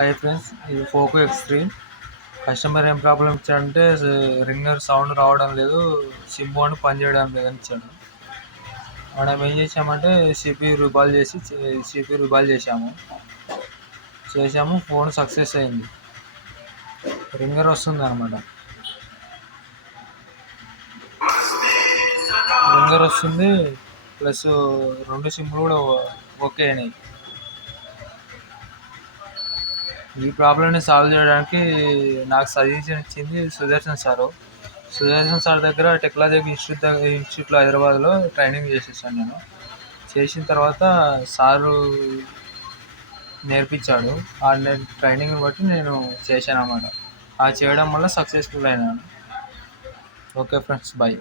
Hi friends, ఇది Poco X3. Customer ఏం problem ఇచ్చాడంటే రింగర్ సౌండ్ రావడం లేదు, సిమ్ అని పనిచేయడం లేదని ఇచ్చాడు. మనం ఏం చేసామంటే CPU రిబాల్ చేసాము. ఫోన్ సక్సెస్ అయింది. రింగర్ వస్తుంది అనమాట. రింగర్ వస్తుంది ప్లస్ 2 సిమ్లు కూడా ఓకే అయినాయి. ఈ ప్రాబ్లమ్ని సాల్వ్ చేయడానికి నాకు సజెషన్ ఇచ్చింది సుదర్శన్ సార్ దగ్గర టెక్నాలజీ ఇన్స్టిట్యూట్లో హైదరాబాద్లో ట్రైనింగ్ చేసేసాను. నేను చేసిన తర్వాత సారు నేర్పించాడు. ఆ ట్రైనింగ్ బట్టి నేను చేశాను అన్నమాట. ఆ చేయడం వల్ల సక్సెస్ఫుల్ అయినాను. Okay friends, bye.